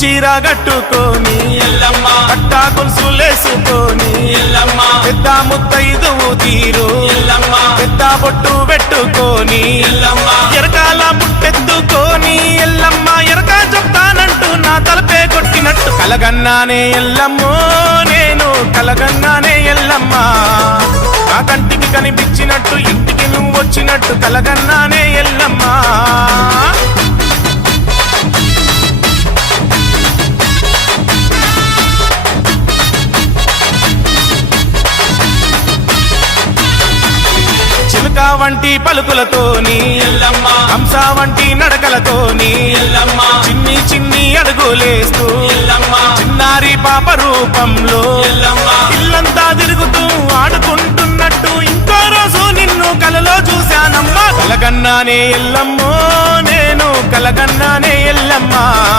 చీర కట్టుకొని ఎల్లమ్మ పట్టా గొలుసులేసుకొని ఎల్లమ్మ పెద్ద ముత్తైదువు తీరు ఎల్లమ్మ పెద్ద బొట్టు పెట్టుకొని ఎల్లమ్మ ఎరకాల ముట్టెత్తుకొని ఎల్లమ్మ ఎరకా చెప్తానంటూ నా తలపే కొట్టినట్టు కలగన్నానే ఎల్లమ్మో నేను కలగన్నానే ఎల్లమ్మ నా కంటికి కనిపించినట్టు ఇంటికి నువ్వు వచ్చినట్టు కలగన్నానే ఎల్లమ్మ చిలుక వంటి పలుకులతోని ఎల్లమ్మ హంస వంటి నడకలతోని ఎల్లమ్మ చిన్ని చిన్ని అడుగులేస్తూ ఎల్లమ్మ చిన్నారి పాప రూపంలో ఎల్లమ్మ ఇల్లంతా తిరుగుతూ ఆడుకుంటున్నట్టు ఇంకో రోజు నిన్ను కలలో చూశానమ్మా కలగన్నానే ఎల్లమ్మో నేను కలగన్నానే ఎల్లమ్మ